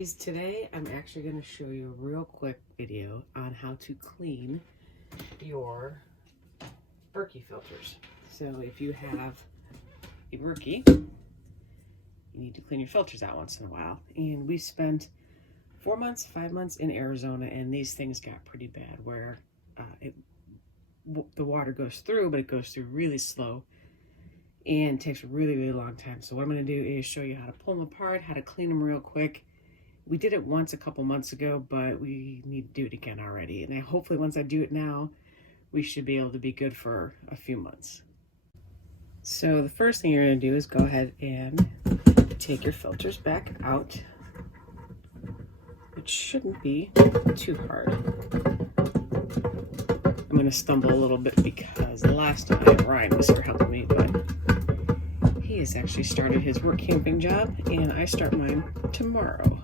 Today I'm actually going to show you a real quick video on how to clean your Berkey filters. So if you have a Berkey, you need to clean your filters out once in a while. And we spent 4 months, 5 months in Arizona, and these things got pretty bad where the water goes through, but it goes through really slow and takes a really, really long time. So what I'm going to do is show you how to pull them apart, how to clean them real quick. We did it once a couple months ago, but we need to do it again already. And hopefully once I do it now, we should be able to be good for a few months. So the first thing you're going to do is go ahead and take your filters back out. It shouldn't be too hard. I'm going to stumble a little bit because the last time Ryan was here helping me, but he has actually started his work camping job, and I start mine tomorrow.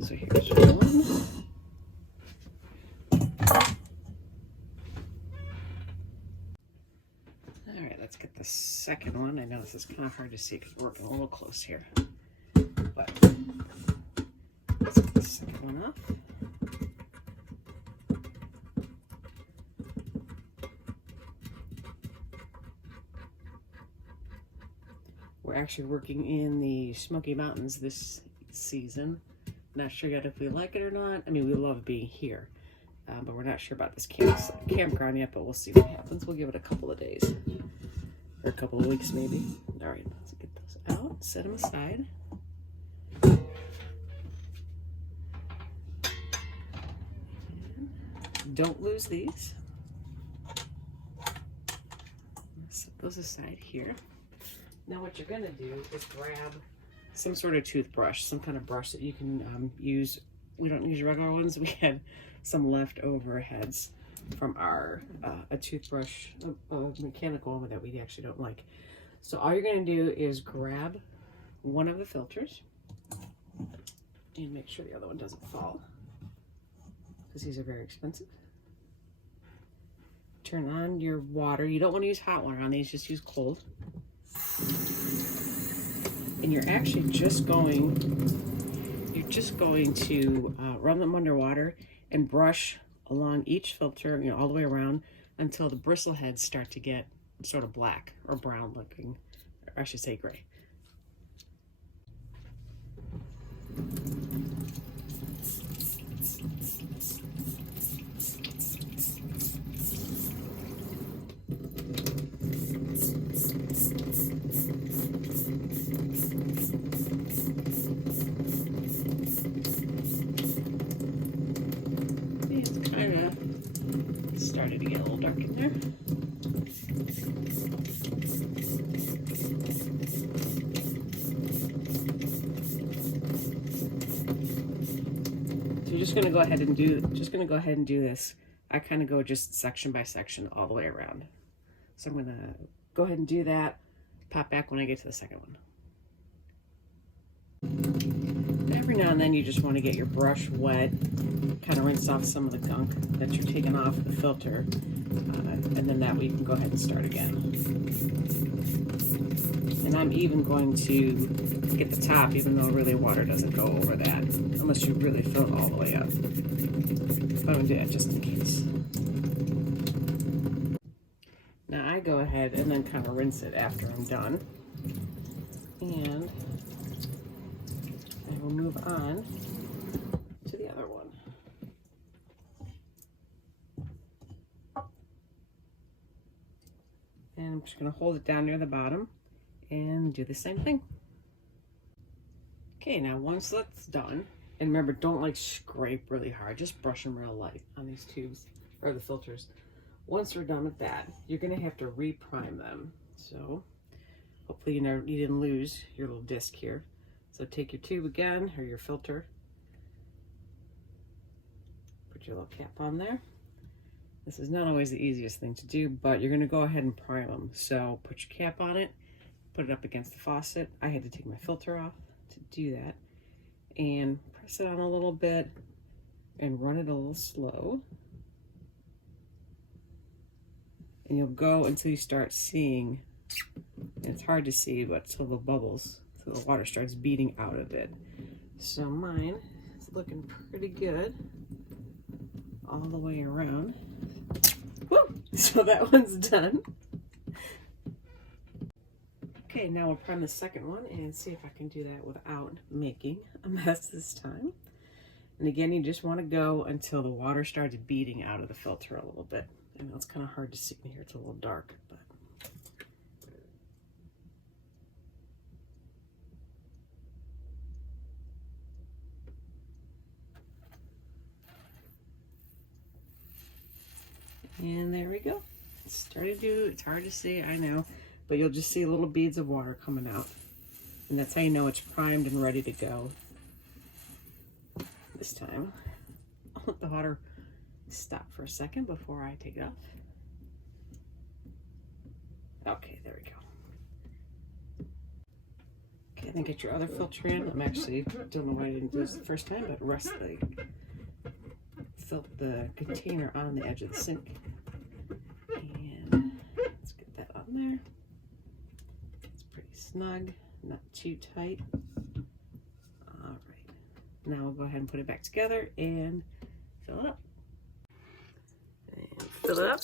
So here's one. All right, let's get the second one. I know this is kind of hard to see because we're working a little close here. But let's get the second one off. We're actually working in the Smoky Mountains this season. Not sure yet if we like it or not. I mean, we love being here, but we're not sure about this campground yet, but we'll see what happens. We'll give it a couple of days, or a couple of weeks maybe. All right, let's get those out, set them aside. Don't lose these. Set those aside here. Now what you're gonna do is grab some sort of toothbrush, some kind of brush that you can use. We don't use regular ones. We had some leftover heads from our a toothbrush, a mechanical one that we actually don't like. So all you're going to do is grab one of the filters and make sure the other one doesn't fall, because these are very expensive. Turn on your water. You don't want to use hot water on these, just use cold. And you're actually just going to run them under water and brush along each filter, all the way around until the bristle heads start to get sort of black or brown looking, or I should say gray. Started to get a little dark in there. So you're just going to go ahead and do this. I kind of go just section by section all the way around. So I'm going to go ahead and do that. Pop back when I get to the second one. Every now and then you just want to get your brush wet, kind of rinse off some of the gunk that you're taking off the filter, and then that way you can go ahead and start again. And I'm even going to get the top, even though really water doesn't go over that, unless you really fill it all the way up. But I'm going to do that just in case. Now I go ahead and then kind of rinse it after I'm done. And I will move on to the other one. And I'm just going to hold it down near the bottom and do the same thing. Okay, now once that's done, and remember, don't scrape really hard, just brush them real light on these tubes or the filters. Once we're done with that, you're going to have to reprime them. So hopefully you didn't lose your little disc here. So take your tube again, or your filter, put your little cap on there. This is not always the easiest thing to do, but you're going to go ahead and prime them. So put your cap on it, put it up against the faucet. I had to take my filter off to do that. And press it on a little bit and run it a little slow. And you'll go until you start seeing, and it's hard to see, but till the bubbles, so the water starts beating out of it. So mine is looking pretty good all the way around. Woo! So that one's done. Okay, now we'll prime the second one and see if I can do that without making a mess this time. And again, you just want to go until the water starts beading out of the filter a little bit. I know it's kind of hard to see in here, it's a little dark, but. And there we go. It's starting to, it's hard to see, I know, but you'll just see little beads of water coming out. And that's how you know it's primed and ready to go. This time, I'll let the water stop for a second before I take it off. Okay, there we go. Okay, then get your other filter in. I'm actually, don't know why I didn't do this the first time, but rest the container on the edge of the sink. And let's get that on there. It's pretty snug, not too tight. All right, now we'll go ahead and put it back together and fill it up. And fill it up.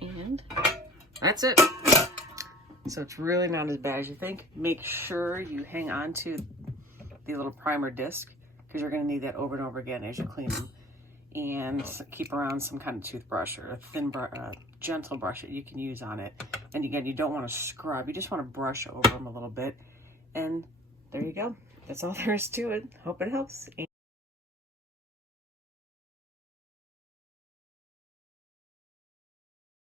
And that's it. So it's really not as bad as you think. Make sure you hang on to the little primer disc because you're going to need that over and over again as you clean them. And keep around some kind of toothbrush or a thin, gentle brush that you can use on it. And again, you don't want to scrub. You just want to brush over them a little bit. And there you go. That's all there is to it. Hope it helps.